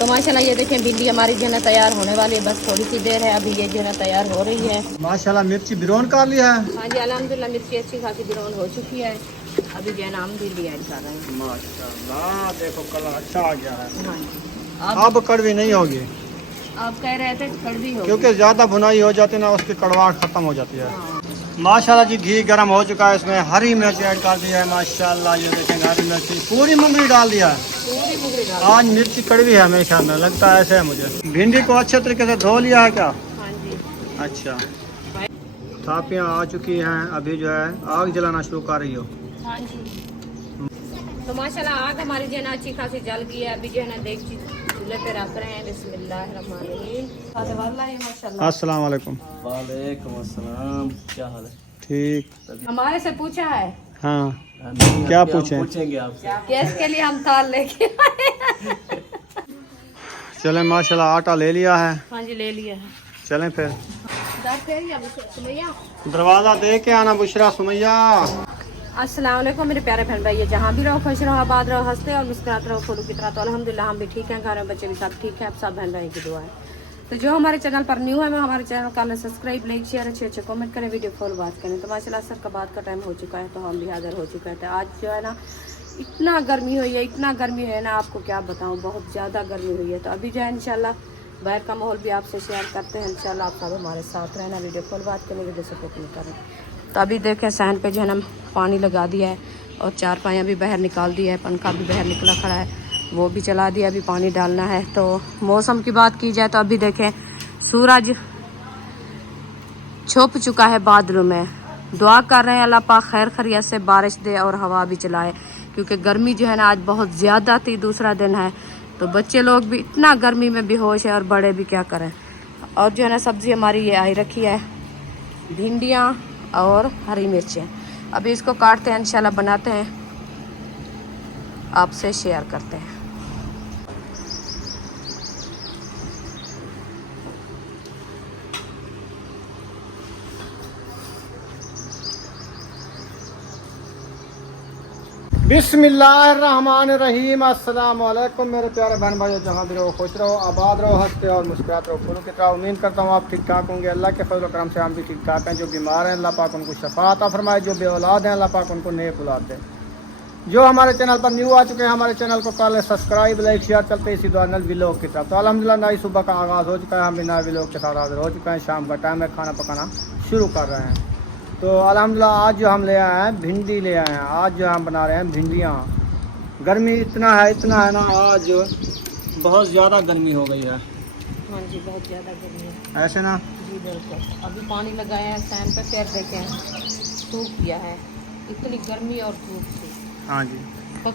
तो माशाल्लाह ये देखें भिंडी हमारी जो है ना तैयार होने वाली है, बस थोड़ी सी देर है अभी ये जो है ना तैयार हो रही है। माशाल्लाह मिर्ची बिरोन कर लिया है। हाँ जी अल्हम्दुलिल्लाह मिर्ची अच्छी खासी बिरोन हो चुकी है। अभी जो है ना हम भिंडी ऐड कर रहे हैं। माशाल्लाह देखो कलर अच्छा आ गया है। हाँ जी अब कड़वी नहीं होगी। आप कह रहे थे कड़वी होगी क्योंकि ज़्यादा भुनाई हो जाती है ना, उसकी कड़वाहट ख़त्म हो जाती है। हाँ। माशाल्लाह जी घी गर्म हो चुका है, इसमें हरी मिर्च ऐड कर दिया है। माशाल्लाह ये देखेंगे हरी मिर्ची पूरी मुंगरी डाल दिया है। पूरी मुंगरी डाल। आज मिर्ची कड़वी है हमेशा में, लगता है ऐसे है मुझे। भिंडी को अच्छे तरीके से धो लिया है क्या? हाँ जी अच्छा थापियाँ आ चुकी हैं, अभी जो है आग जलाना शुरू कर रही हो। हाँ जी तो माशाल्लाह आग हमारी जो है ना अच्छी खासी जल गई है। अभी जो है ना देख चूल्हे पे रख रहे हैं। बिस्मिल्लाहिर्रहमानिर्रहीम। माशाल्लाह अस्सलाम वालेकुम। वालेकुम अस्सलाम, क्या हाल है? ठीक। हमारे से पूछा है हाँ क्या पूछें? पूछेंगे आपसे। गैस के लिए हम थाल लेके आए। चलें माशाल्लाह आटा ले लिया है। हाँ जी ले लिया है। चलें फिर सुमैया दरवाज़ा दे के आना बुशरा सुमैया। अस्सलाम वालेकुम मेरे प्यारे बहन भाई, जहाँ भी रहो खुश रहो आबाद रहो हंसते और मुस्कुराते रहो फूलों की तरह। तो अल्हम्दुलिल्लाह हम भी ठीक हैं, घर में बच्चे भी सब ठीक हैं, अब सब बहन भाई की दुआ है। तो जो हमारे चैनल पर न्यू है मैं हमारे चैनल का सब्सक्राइब लाइक शेयर अच्छे अच्छे कमेंट करें, वीडियो फॉलो बात करें। तो माशाल्लाह सर का बात का टाइम हो चुका है तो हम भी हाजिर हो चुके हैं। तो आज जो है ना इतना गर्मी हुई है, इतना गर्मी है ना आपको क्या बताऊँ, बहुत ज़्यादा गर्मी हुई है। तो अभी जो है इंशाल्लाह बाहर का माहौल भी आपसे शेयर करते हैं। इंशाल्लाह आप सब हमारे साथ रहना, वीडियो कॉल बात करने वीडियो सपोर्ट नहीं करें। तो अभी देखें सहन पे जो है ना पानी लगा दिया है और चारपाइयाँ भी बाहर निकाल दिया है, पंखा भी बाहर निकला खड़ा है वो भी चला दिया, अभी पानी डालना है। तो मौसम की बात की जाए तो अभी देखें सूरज छुप चुका है बादलों में। दुआ कर रहे हैं अल्लाह पाक खैर खैरियत से बारिश दे और हवा भी चलाए, क्योंकि गर्मी जो है ना आज बहुत ज़्यादा थी, दूसरा दिन है। तो बच्चे लोग भी इतना गर्मी में बेहोश है और बड़े भी क्या करें। और जो है ना सब्ज़ी हमारी ये आई रखी है भिंडियाँ और हरी मिर्चें। अभी इसको काटते हैं इंशाल्लाह बनाते हैं, आपसे शेयर करते हैं। बिस्मिल्लाहिर्रहमानिर्रहीम। अस्सलाम वालेकुम मेरे प्यारे बहन भाई, जहाँ भी रहो खुश रहो आबाद रहो हंसते और मुस्कुराते रहो फूलों की तरह। उम्मीद करता हूँ आप ठीक ठाक होंगे। अल्लाह के फजल करम से हम भी ठीक ठाक हैं। जो बीमार हैं अल्लाह पाक उनको शफा अता फरमाए, जो बे औलाद हैं अल्लाह पाक उनको नेक औलाद दे। जो हमारे चैनल पर न्यू आ चुके हैं हमारे चैनल को कर ले सब्सक्राइब लाइक शेयर, चलते इसी दुआ नल व्लॉग की तरफ। तो अल्हम्दुलिल्लाह नई सुबह का आगाज़ हो चुका है, हम भी नए व्लॉग के साथ हाजिर हो चुके हैं। शाम का टाइम है, खाना पकाना शुरू कर रहे हैं। तो अल्हम्दुलिल्लाह आज जो हम ले आए हैं भिंडी ले आए हैं। आज जो हम बना रहे हैं भिंडियाँ। गर्मी इतना है ना, आज बहुत ज़्यादा गर्मी हो गई है। हाँ जी बहुत ज़्यादा गर्मी है ऐसे ना जी बिल्कुल। अभी पानी लगाया है सैन पे, फिर देखें सूख गया है, इतनी गर्मी और धूप थी। हाँ जी तो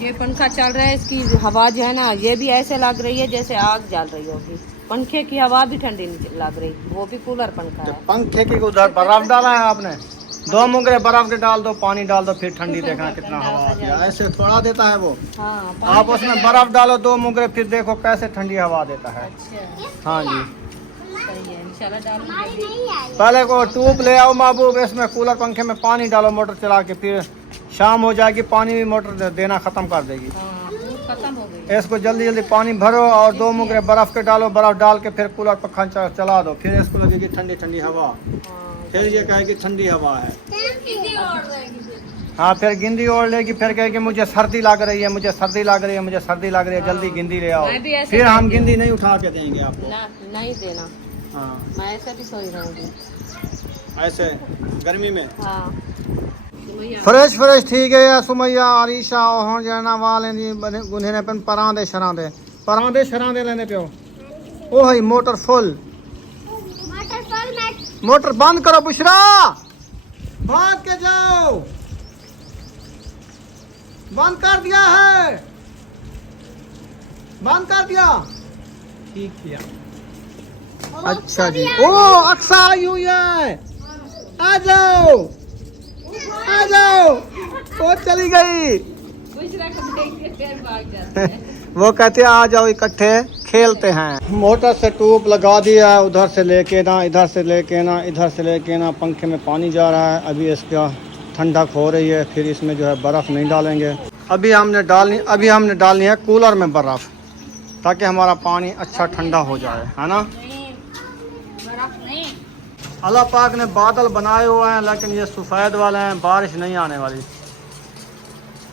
ये पंखा चल रहा है, इसकी हवा जो है ना ये भी ऐसे लग रही है जैसे आग जल रही होगी। पंखे की हवा भी ठंडी नहीं लग रही, वो भी कूलर पंखा है। पंखे की उधर बर्फ डाला है आपने, 2 मुंगरे बर्फ के डाल दो, पानी डाल दो, फिर ठंडी देखना कितना हवा आती है। ऐसे थोड़ा देता है वो। हाँ आप उसमें बर्फ डालो 2 मुंगरे, फिर देखो कैसे ठंडी हवा देता है। अच्छा हाँ जी सही है, इंशाल्लाह डालूंगी। पहले को ट्यूब ले आओ महबूब, इसमें कूलर पंखे में पानी डालो मोटर चला के, फिर शाम हो जाएगी पानी भी मोटर देना ख़त्म कर देगी। हाँ दूध खत्म हो गई। इसको जल्दी जल्दी पानी भरो और 2 मुंगरे बर्फ के डालो, बर्फ डाल के फिर कूलर पंखा चला दो, फिर इसको लगेगी ठंडी ठंडी हवा, फिर ये कहेगी ठंडी हवा है। हाँ फिर गिंदी ओढ़ लेगी, फिर कहेगी मुझे सर्दी लग रही है, मुझे सर्दी लग रही है, मुझे सर्दी लग रही है, जल्दी गिंदी ले आओ। फिर हम गिंदी नहीं उठा के देंगे आपको। ना नहीं देना। हाँ मैं ऐसे भी सोई रहूंगी ऐसे गर्मी में। हाँ फ्रेश फ्रेश ठीक है सुमैया आरिशा हो जाना वाले गुन्हे ने पन परांदे शरांदे लेने पे ओ है मोटर फुल मोटर बंद करो बुशरा, भाग के जाओ, बंद कर दिया है, बंद कर दिया, ठीक किया। अच्छा जी ओ अक्सा आई हुई है, आ जाओ आ जाओ, वो चली गई। वो कहते आ जाओ इकट्ठे खेलते हैं। मोटर से ट्यूब लगा दिया है, उधर से लेके ना इधर से लेके ना इधर से लेके ना पंखे में पानी जा रहा है। अभी इसका ठंडक हो रही है, फिर इसमें जो है बर्फ़ नहीं डालेंगे। अभी हमने डालनी है कूलर में बर्फ़। ताकि हमारा पानी अच्छा ठंडा हो जाए, है ना। अल्लाह पाक ने बादल बनाए हुए हैं लेकिन ये सफ़ेद वाले हैं, बारिश नहीं आने वाली।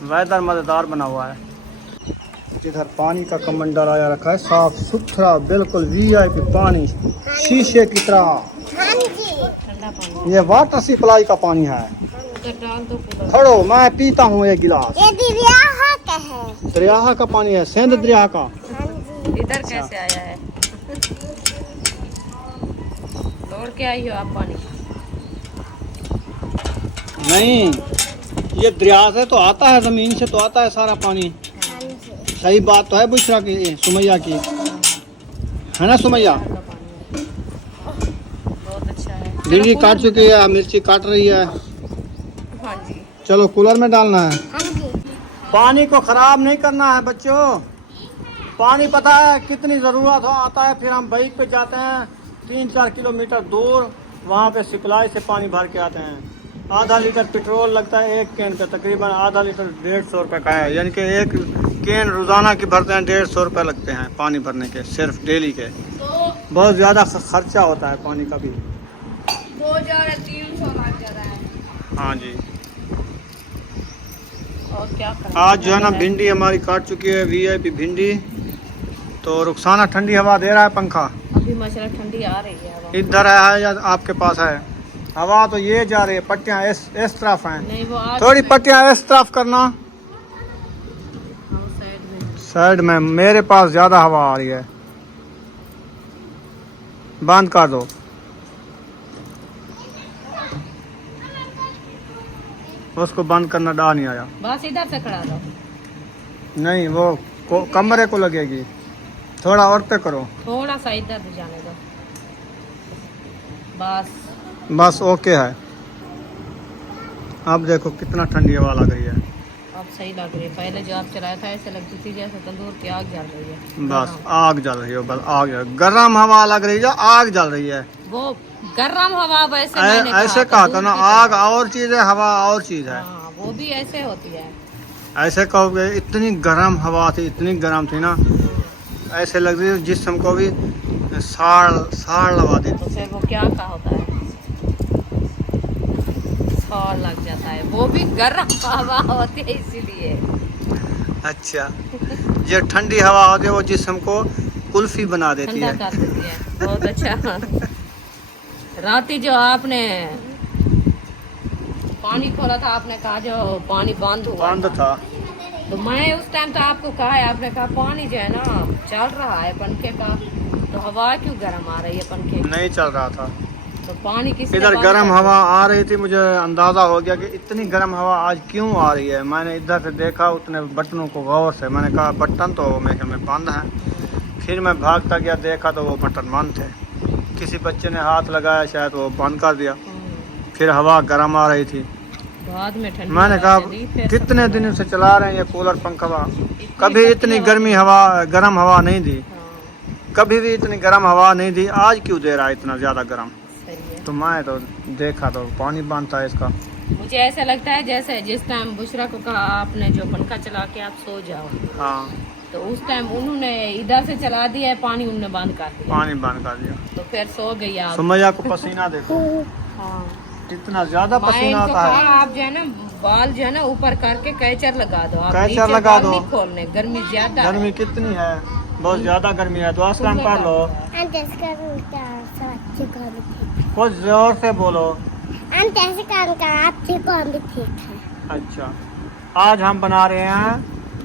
वेदर मज़ेदार बना हुआ है। इधर पानी का कमंडल आया रखा है, साफ सुथरा बिल्कुल VIP पानी, शीशे की तरह। ये वाटर सप्लाई का पानी है। खड़ो, मैं पीता हूँ एक गिलास। ये दरिया का है। दरिया का पानी है, सिंध दरिया का। इधर कैसे आया है? दौड़ के आई हो आप पानी? नहीं, ये दरिया से तो आता है, जमीन से तो आता है सारा पानी। सही बात तो है बुशरा की, सुमैया की, है ना सुमैया। बहुत अच्छा है। भिंडी काट चुकी है, मिर्ची काट रही है। हाँ जी। चलो कूलर में डालना है। हाँ जी। पानी को खराब नहीं करना है बच्चों। पानी पता है कितनी ज़रूरत हो आता है, फिर हम बाइक पे जाते हैं 3-4 किलोमीटर दूर, वहाँ पे सप्लाई से पानी भर के आते हैं। आधा लीटर पेट्रोल लगता है एक कैन पे, तकरीबन आधा लीटर 150 रुपये का है, यानी कि एक कैन रोज़ाना की भरते हैं 150 रुपये लगते हैं पानी भरने के, सिर्फ डेली के। बहुत ज़्यादा खर्चा होता है पानी का भी। 2300 लग जाता है। हाँ जी। और क्या करें? आज जो है ना भिंडी हमारी काट चुकी है, VIP भिंडी। तो रुखसाना ठंडी हवा दे रहा है पंखा। अभी माशाल्लाह ठंडी आ रही है हवा। इधर है या आपके पास है हवा? तो ये जा रही है, पट्टियाँ इस तरफ हैं। नहीं वो आज थोड़ी पट्टियाँ इस तरफ करना, साइड में। साइड में। मेरे पास ज़्यादा हवा आ रही है, बंद कर दो। उसको बंद करना डा नहीं आया। बस इधर से खड़ा दो। नहीं, वो कमरे को लगेगी, थोड़ा और पे करो। थोड़ा सा इधर भी जाने दो। बस ओके है। अब देखो कितना ठंडी हवा लग रही है। अब सही लग रही है। पहले जो आप चलाया था ऐसे लगती थी जैसे तंदूर की आग जल रही है। बस आग जल रही है, बस आग, गर्म हवा लग रही है, आग जल रही है। वो गर्म हवा वैसे मैंने ऐसे कहा कहा था ना, आग और चीज है, हवा और चीज है। हाँ, वो भी ऐसे होती है। ऐसे कहोगे, इतनी गर्म हवा थी, इतनी गर्म थी ना, ऐसे लग रही है जिस्म को भी साड़ लगा देती। तो फिर वो क्या का होता है, साड़ लग जाता है। वो भी गर्म हवा होती है इसीलिए। अच्छा, ये ठंडी हवा होती है, वो जिस्म को कुल्फी बना देती ठंडा है। कर देती है। बहुत अच्छा। राती जो आपने पानी खोला था, आपने कहा जो पानी बंद हुआ बंद था। तो मैं उस टाइम तो आपको कहा है, आपने कहा पानी जो है ना चल रहा है पंखे का, तो हवा क्यों गर्म आ रही है पंखे की? नहीं चल रहा था। तो पानी किस इधर गर्म हवा आ रही थी, मुझे अंदाज़ा हो गया कि इतनी गर्म हवा आज क्यों आ रही है। मैंने इधर से देखा उतने बटनों को गौर से, मैंने कहा बटन तो मेरे में बंद है। फिर मैं भागता गया, देखा तो वो बटन बंद थे। किसी बच्चे ने हाथ लगाया, शायद वो बंद कर दिया। फिर हवा गर्म आ रही थी। बाद में ठंडी मैंने हवा कहा चली, फिर कितने दिनों से चला रहे हैं ये कूलर पंखा, कभी इतनी गर्मी हवा गर्म हवा नहीं दी, हाँ, कभी भी इतनी गर्म हवा नहीं दी। आज क्यों दे रहा है इतना ज़्यादा गर्म? सही है। तो मैं तो देखा तो पानी बंद था इसका। मुझे ऐसा लगता है जैसे जिस टाइम बुशरा को कहा आपने जो पंखा चला के आप सो जाओ, हाँ, तो उस टाइम उन्होंने इधर से चला दिया है पानी, उन्होंने बंद कर दिया, पानी बंद कर दिया। तो फिर सो गई आप। सुमैया को पसीना देखो, हाँ, कितना ज्यादा मैं पसीना इनको आता कहा है। आप जो है ना बाल जो है ना ऊपर करके कैचर लगा दो, आप कैचर नीचे लगा बाल दो। नहीं खोलने, गर्मी ज्यादा है। गर्मी कितनी है, बहुत ज्यादा गर्मी है। तो आसमान कर लो, कुछ जोर से बोलो। अच्छा, आज हम बना रहे हैं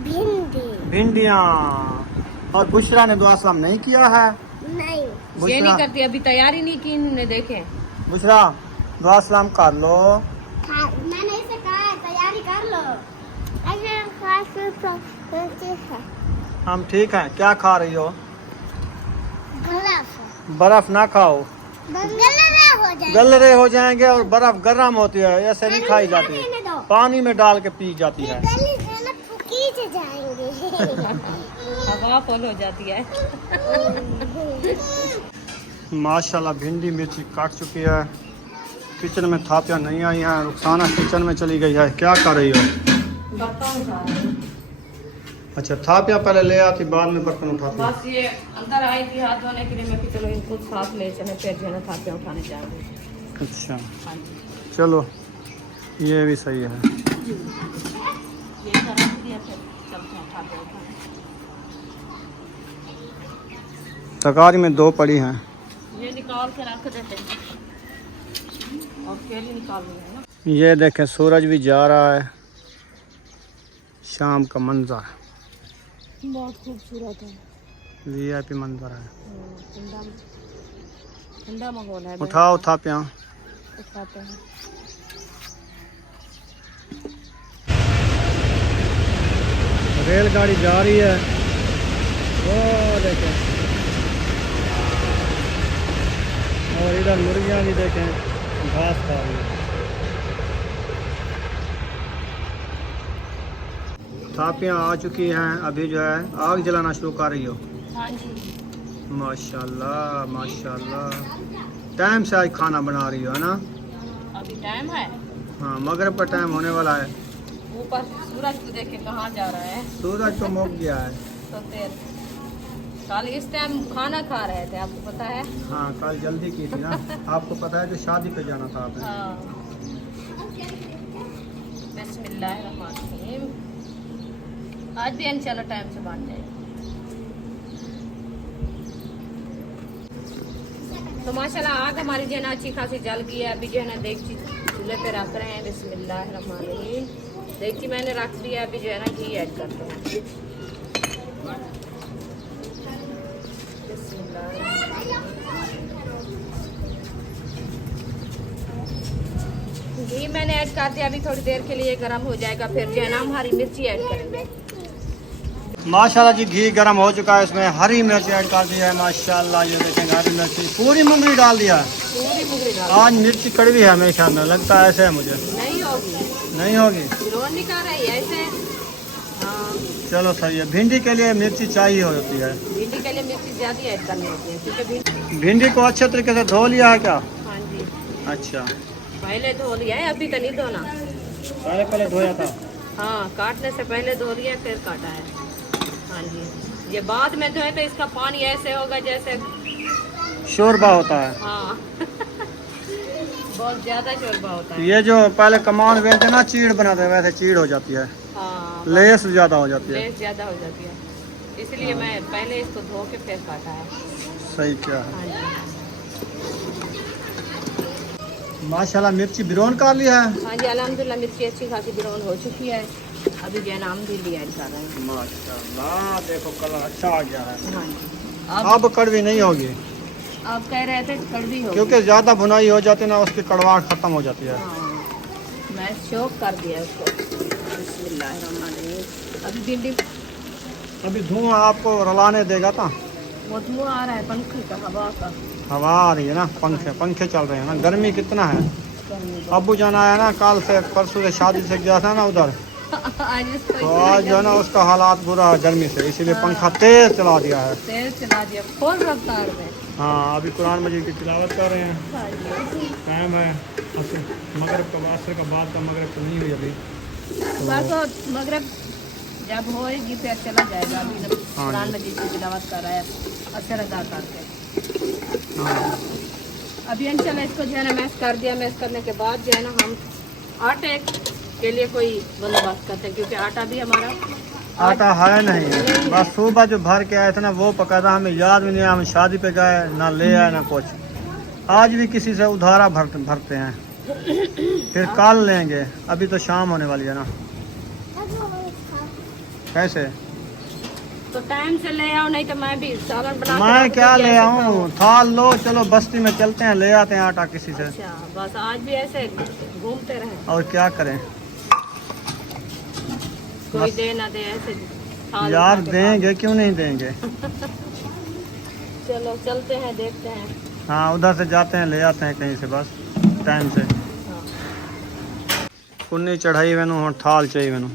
भिंडी। भिंडियाँ, और बुशरा ने दुआ सलाम नहीं किया है। नहीं, ये नहीं करती, अभी तैयारी नहीं की इन्होंने, देखे। बुशरा दुआ सलाम कर लो। मैंने इसे कहा है तैयारी कर लो। हम ठीक हैं। क्या खा रही हो? गलत बर्फ ना खाओ, हो गलरे हो जाएंगे, और बर्फ गर्म होती है, ऐसे नहीं खाई जाती, पानी में डाल के पी जाती है। हवा फुल हो जाती है। माशाल्लाह भिंडी मिर्ची काट चुकी है। किचन में थापियाँ नहीं आई हैं। रुखसाना किचन में चली गई है। क्या कर रही हो? अच्छा थापियाँ पहले ले आती बाद में बर्तन उठाती? बस ये अंदर आई थी हाथ धोने के लिए, मैं कि चलो इनको साथ ले चले, फिर जो है ना थापियाँ उठाने जाएंगे। अच्छा हाँ जी, चलो ये भी सही है। ये कर रख दिया, फिर चलते हैं थापियाँ उठाने। तकारी में 2 पड़ी हैं। ये निकाल के रख देते हैं और केली निकाल देंगे ना। ये देखें सूरज भी जा रहा है, शाम का मंजर बहुत खूबसूरत है, वीआईपी मंजर है। ठंडा ठंडा माहौल है। उठाओ थापियाँ। उठाते हैं। रेलगाड़ी जा रही है, वो देखें, और इधर मुर्गियाँ भी देखें घास खा रही है। थापियाँ आ चुकी हैं, अभी जो है आग जलाना शुरू कर रही हो। हाँ जी, माशाल्लाह माशाल्लाह, टाइम से आज खाना बना रही हो है ना? अभी टाइम है, हाँ मगरिब का टाइम होने वाला है। ऊपर सूरज को देखे कहाँ जा रहा है। सूरज तो मुक गया है। तो देर कल इस टाइम खाना खा रहे थे, आपको पता है। हाँ कल जल्दी की थी ना, आपको पता है जो शादी पे जाना था आपने। हाँ। बिस्मिल्लाहिर्रहमानिर्रहीम। आज भी इंशाल्लाह टाइम से बन जाएगा। तो माशाल्लाह आग हमारी जो है ना अच्छी खासी जल गई है। अभी जो है ना देगची चूल्हे पे रख रहे हैं। बिस्मिल्लाहिर्रहमानिर्रहीम। देगची मैंने रख दिया है, अभी जो है ना घी ऐड करते हैं। घी मैंने ऐड कर दिया, अभी थोड़ी देर के लिए गर्म हो जाएगा, फिर जो है ना हम हरी मिर्ची ऐड करेंगे। माशाल्लाह जी घी गर्म हो चुका है, इसमें हरी मिर्च ऐड कर दिया है। माशाल्लाह ये देखेंगे हरी मिर्ची पूरी मुंगरी डाल दिया है। पूरी मुंगरी डाल। आज मिर्ची कड़वी है मेरे ख्याल में, लगता है ऐसे है मुझे। नहीं होगी, नहीं होगी, रोन निकाल रही है ऐसे। हाँ, चलो सही है। भिंडी के लिए मिर्ची चाहिए होती है। भिंडी के लिए मिर्ची ज़्यादा ऐड करनी होती है, क्योंकि भिंडी को अच्छे तरीके से धो लिया है क्या? हाँ जी, अच्छा पहले धो लिया है, अभी तो नहीं धोना। पहले धोया था। हाँ, काटने से पहले धो लिया फिर काटा है। हाँ जी, ये बाद में धोए तो इसका पानी ऐसे होगा जैसे शोरबा होता है। हाँ बहुत ज़्यादा शोरबा होता है। ये जो पहले कमान बेलते ना चीड़ बनाते हैं, वैसे चीड़ हो जाती है, हाँ, लेस ज्यादा हो जाती है। लेस ज़्यादा हो जाती है, इसलिए मैं पहले इसको धो के फिर काटा है। सही क्या है। हाँ जी, माशाल्लाह मिर्ची बिरोन कर लिया है। हाँ जी, अल्हम्दुलिल्लाह मिर्ची अच्छी खासी ब्राउन हो चुकी है। अभी जो है ना हम दिल्ली ऐड कर रहे हैं। माशाल्लाह देखो कलर अच्छा आ गया है। हाँ जी, अब कड़वी नहीं होगी, आप कह रहे थे कड़वी होगी। क्योंकि ज्यादा भुनाई हो जाती है ना, उसकी कड़वाहट खत्म हो जाती है। हाँ, मैं शौक कर दिया उसको। बिस्मिल्लाहिर्रहमानिर्रहीम। अभी भिंडी अभी धुआं आपको रलाने देगा था। वो धुआं आ रहा है पंखे का, हवा का। हवा आ रही है ना, पंखे चल रहे हैं ना। गर्मी कितना है। गर्मी अबू जाना आया ना, कल से परसों से शादी से गया था ना उधर, आज इसको तो आज जो है ना उसका हालात बुरा है गर्मी से, इसीलिए पंखा तेज चला दिया है। तेज चला दिया फुल रफ्तार में। हाँ अभी कुरान मजीद की तिलावत कर रहे हैं। हाँ जी, टाइम है मगरब का, असर का, बाद का मगरब तो नहीं हुई अभी। बस वो मगरब जब होएगी फिर चला जाएगा। अभी हाँ कुरान जी। मजीद की तिलावत कर रहा है असर अदा करके। हाँ अभी इंशाल्लाह इसको जो है ना मैश कर दिया। मैश करने के बाद जो है ना हम आटे के लिए कोई बंदोबस्त करते हैं, क्योंकि आटा भी हमारा आटा है नहीं। बस सुबह जो भर के आए थे ना वो पका था, हमें याद भी नहीं, हम शादी पे गए ना ले आए ना कुछ। आज भी किसी से उधारा भरते हैं, फिर कल लेंगे। अभी तो शाम होने वाली है ना। कैसे तो टाइम से ले आओ, नहीं तो मैं भी सालन बना के मैं रख क्या दूंगी, ले ऐसे आऊँ? खाओ। थाल लो, चलो बस्ती में चलते हैं, ले आते हैं आटा किसी से। अच्छा, बस आज भी ऐसे घूमते रहे, और क्या करें कोई बस। दे ना दे ऐसे थाल यार उठा के देंगे क्यों नहीं देंगे। खाओ। चलो चलते हैं, देखते हैं। हाँ उधर से जाते हैं, ले आते हैं कहीं से बस टाइम से। हाँ, कुन्नी चढ़ाई मैनू हुण थाल चाहिए मैनू।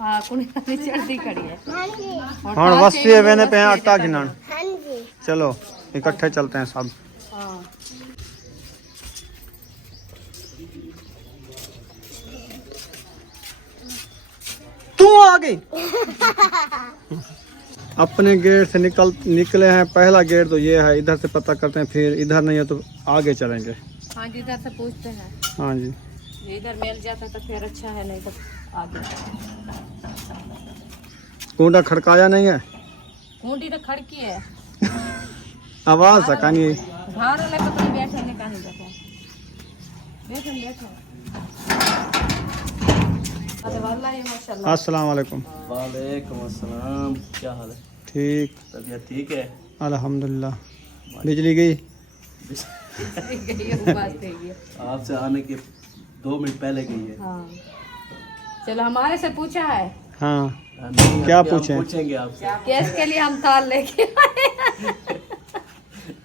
हाँ कुड़ी चढ़ती खड़ी है। हाँ जी, और हुण थाल वस्ती चाहिए, वेने पे वस्ती आटा देता गिनन। हाँ जी। चलो इकट्ठे चलते हैं सब। हाँ, तू आ गई। अपने गेट से निकले हैं, पहला गेट तो ये है, इधर से पता करते हैं, फिर इधर नहीं है तो आगे चलेंगे। हाँ जी, इधर से पूछते हैं, हाँ जी। ये इधर मिल जाता तो फिर अच्छा है, नहीं तो आगे। कुंडा खड़काया नहीं है, कुंडी तो खड़की है, आवाज सका नहीं। घर वाले को तो बैठे नहीं, कहीं बैठो बैठो बैठो। अरे वाला ये माशाल्लाह। अस्सलाम वालेकुम। वालेकुम अस्सलाम, क्या हाल है? ठीक, तबीयत ठीक है? अल्हम्दुलिल्लाह। बिजली गई? आपसे आने के 2 मिनट पहले गई है। हाँ। चलो, हमारे से पूछा है। हाँ, नहीं, क्या अभी हम पूछें? पूछेंगे आपसे। केस के लिए हम थाल लेके आए।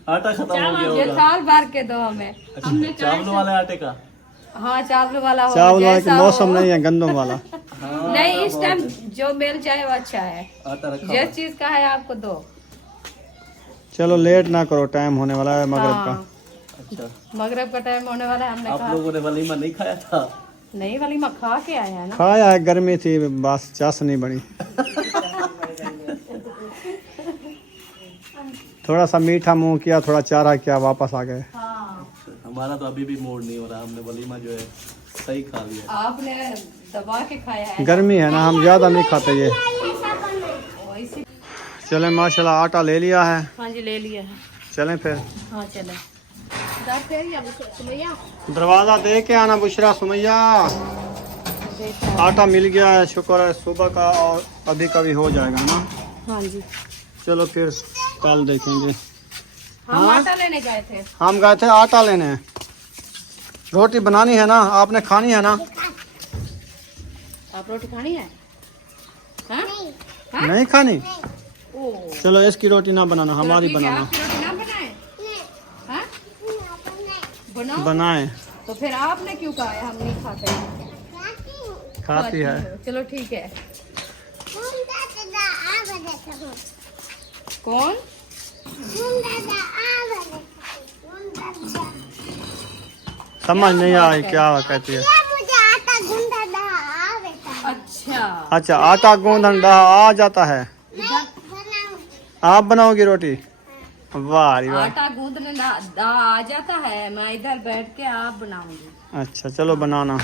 आटा खत्म हो गया ये होगा। थाल भर के दो हमें। अच्छा, चावल वाले आटे का? हाँ, चावल वाला हो, चावल वाला की जैसा मौसम हो। नहीं है, गंदम वाला। हाँ, नहीं, इस बहुत टाइम है। जो मिल जाए वो अच्छा है। आटा रखा हुआ जिस है। चीज का है आपको दो। चलो लेट ना करो, टाइम होने वाला है मगरिब का। हाँ, अच्छा, मगरब का टाइम होने वाला है। हमने आप कहा लोगों ने वलीमा नहीं खाया था? नहीं, वाली मैं खा के आए हैं ना। खाया है, गर्मी थी, बस चास नहीं बनी। थोड़ा सा मीठा मुंह किया, थोड़ा चारा किया, वापस आ गए। हाँ, हमारा तो अभी भी मूड नहीं हो रहा, हमने वलीमा जो है सही खा लिया। आपने दबा के खाया है। गर्मी है ना, हम ज्यादा नहीं खाते ये। वैसे। चले माशाल्लाह, आटा ले लिया है, हाँ जी, ले लिया है। चलें फिर। हाँ चले। दरवाजा दे के आना बुशरा सुमैया। आटा मिल गया है, शुक्र है सुबह का, और अभी कभी हो जाएगा ना। हाँ जी, चलो फिर कल देखेंगे। हम आटा लेने गए थे। हम गए थे आटा लेने। रोटी बनानी है ना, आपने खानी है ना? आप रोटी खानी है? हाँ? नहीं खानी? ओ, चलो इसकी रोटी ना बनाना, हमारी ठीक है, बनाना। आपकी रोटी ना बनाए? हाँ? बनाओ। बनाए। तो फिर आपने क्यों कहा है हम नहीं खाते? खाती है। चलो ठीक है। कौन? समझ नहीं आई क्या कहती है। अच्छा, अच्छा, आटा गूंदन आ जाता है। आप बनाओगी रोटी? वाह रे वाह। आटा गूंदने आ जाता है, मैं इधर बैठ के आप बनाऊंगी। अच्छा चलो बनाना।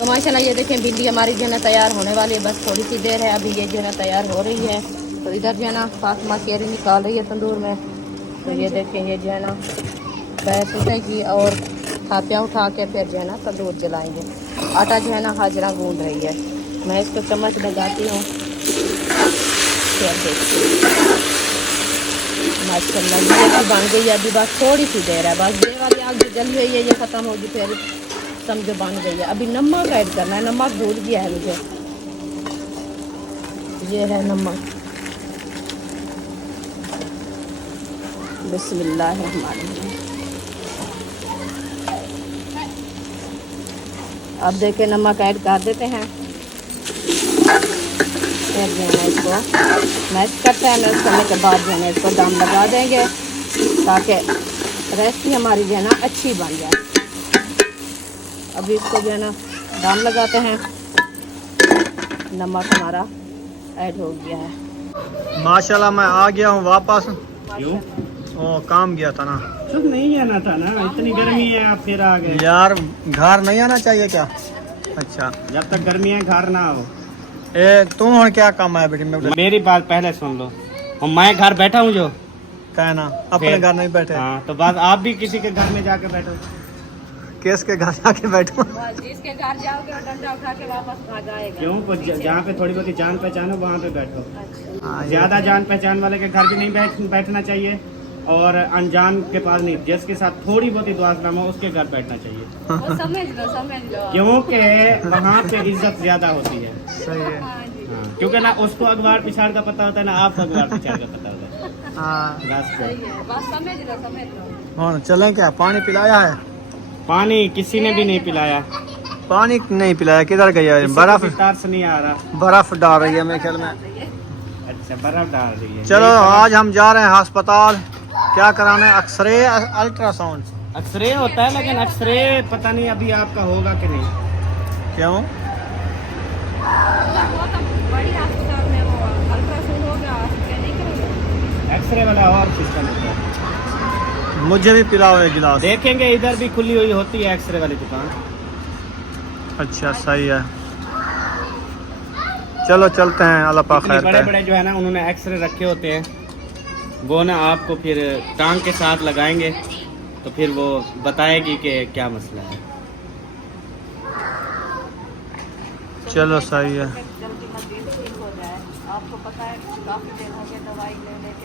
तो माशाल्लाह ये देखें, भिंडी हमारी जो है ना तैयार होने वाली है, बस थोड़ी सी देर है, अभी ये जो है ना तैयार हो रही है। तो इधर जो है ना फातिमा केरी निकाल रही है तंदूर में। तो ये देखें, ये जो है ना बैठ उठेगी और थापियाँ उठा के फिर जो है ना तंदूर जलाएंगे। आटा जो है ना हाजरा गूंद रही है, मैं इसको चम्मच लगाती हूँ। फिर देखती माशाल्लाह ये भी बन गई है, अभी बस थोड़ी सी देर है, बस ये वाली आग जो जल गई है ये ख़त्म होगी, फिर समझो बन गई है। अभी नमक ऐड करना है, नमक भूल गया है मुझे। ये है नमक। बिस्मिल्लाहिर्रहमानिर्रहीम। अब देखें, नमक ऐड कर देते हैं, फिर जो है ना इसको मैश करते हैं। मैश करने के बाद जो है ना इसको दम लगा देंगे, ताकि रेसिपी हमारी जो है ना अच्छी बन जाए। अभी इसको जो है ना दम लगाते हैं। नमक हमारा ऐड हो गया है। माशाल्लाह मैं आ गया हूँ वापस। क्यों? ओ काम गया था ना। चुप नहीं आना था ना, इतनी गर्मी है, आप फिर आ गए। यार घर नहीं आना चाहिए क्या? अच्छा, जब तक गर्मी है घर ना हो। ए तू और क्या काम है बेटी में? मेरी बात पहले सुन लो, और मैं घर बैठा हूँ जो कहना अपने फिर- घर नहीं बैठे। हाँ, तो बस आप भी किसी के घर में जाके बैठो। केस के घर जाके बैठो। जिसके घर जाओगे और डंडा उठा के वापस भाग आएगा। क्यों? जहाँ पे थोड़ी बहुत जान पहचान हो वहाँ पे बैठो। अच्छा, ज्यादा जान पहचान वाले के घर भी नहीं बैठना चाहिए, और अनजान के पास नहीं, जिसके साथ थोड़ी बहुत ही दुआसलाम हो उसके घर बैठना चाहिए, वो समझ लो। क्योंकि वहाँ पे इज्जत ज्यादा होती है। सही है। हाँ जी, हाँ, क्योंकि ना उसको अखबार पिछाड़ का पता होता है, ना आपको अखबार पिछाड़ का पता होता है। हाँ बस सही है, बस समझ लो। हाँ, चलें क्या? पानी पिलाया है? पानी किसी ने भी नहीं पिलाया, पानी नहीं पिलाया, किधर गया है? बर्फ तरस नहीं आ रहा। बर्फ डाल रही है मेरे ख्याल में। अच्छा, बर्फ डाल रही है। चलो आज हम जा रहे हैं अस्पताल। क्या कराना है? X ray, ultrasound. एक्सरे होता है, लेकिन एक्सरे पता नहीं अभी आपका होगा कि नहीं। क्यों? वो तो बड़ी अस्पताल में वो अल्ट्रासाउंड हो गया, स्कैन नहीं करेंगे। एक्सरे वाला और सिस्टम होता है। मुझे भी पिलाओ एक गिलास। देखेंगे इधर भी खुली हुई होती है एक्सरे वाली दुकान। अच्छा सही है, चलो चलते हैं, अल्लाह पाक खैर बड़े करे। बड़े जो है ना उन्होंने एक्सरे रखे होते हैं, वो ना आपको फिर टांग के साथ लगाएंगे तो फिर वो बताएगी कि क्या मसला है। चलो सही है। जल्दी मरीज ठीक हो जाए। आपको पता है काफी दिन हो गए दवाई ले लेके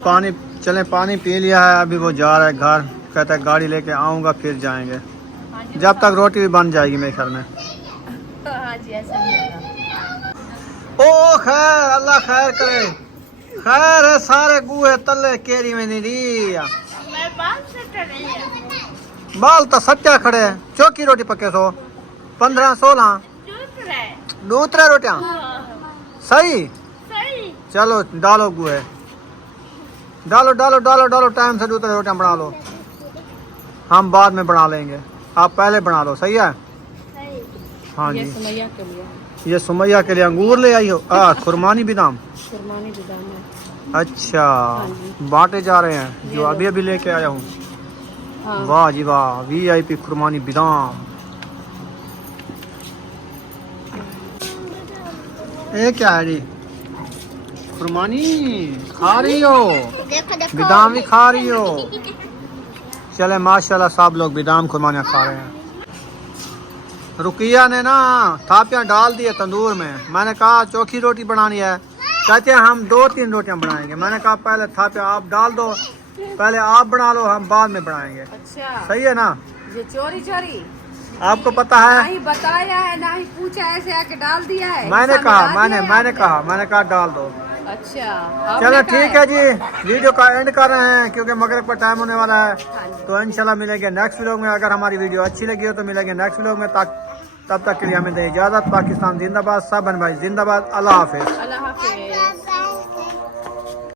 पानी चले, पानी पी लिया है, अभी वो जा रहा है घर, कहता है गाड़ी लेके आऊँगा फिर जाएंगे, जब तक रोटी भी बन जाएगी मेरे घर में। हाँ जी ऐसा ही होगा। ओ खैर, अल्लाह खैर करे। खैर है, सारे गुए तले केरी में नहीं दिया। बाल तो सच्चा खड़े हैं। चौकी रोटी पके सो 15-16 दूसरा रोटियां सही। चलो डालो गुए, डालो डालो डालो डालो, टाइम से दूसरी रोटियां बना लो, हम बाद में बना लेंगे, आप पहले बना लो। सही है। हाँ ये जी, सुमैया के लिए, ये सुमैया के लिए अंगूर ले आई हो। खुरमानी बादाम। कुर्बानी बादाम है। अच्छा, बांटे जा रहे हैं जो अभी अभी लेके आया हूँ। हाँ। वाह जी वाह, VIP खुरमानी बादाम। ये क्या है जी? खुरमानी खा रही हो, देखो देखो बादाम भी खा रही हो। चले माशाल्लाह, सब लोग बादाम खुरमानियाँ खा रहे हैं। रुकिया ने ना थापियाँ डाल दिए तंदूर में, मैंने कहा चोखी रोटी बनानी है, कहते हैं हम 2-3 रोटियां बनाएंगे। मैंने कहा पहले थापियाँ आप डाल दो, पहले आप बना लो, हम बाद में बनाएंगे। अच्छा, सही है ना? ये चोरी चोरी आपको पता ना है, ही बताया है ना ही पूछा, ऐसे आके डाल दिया है। मैंने हिस्सा कहा, मिला दिया है मैंने कहा डाल दो। आपने। अच्छा आपने चलो कहा ठीक है जी, वीडियो का एंड कर रहे हैं क्योंकि मगरिब का टाइम होने वाला है। हाँ जी। तो इंशाल्लाह मिलेंगे नेक्स्ट व्लॉग में। अगर हमारी वीडियो अच्छी लगी हो तो मिलेंगे नेक्स्ट व्लॉग में। तब तक के लिए हमें दें इजाज़त। पाकिस्तान जिंदाबाद, सब भाई जिंदाबाद। अल्लाह हाफिज़। अल्लाह हाफिज।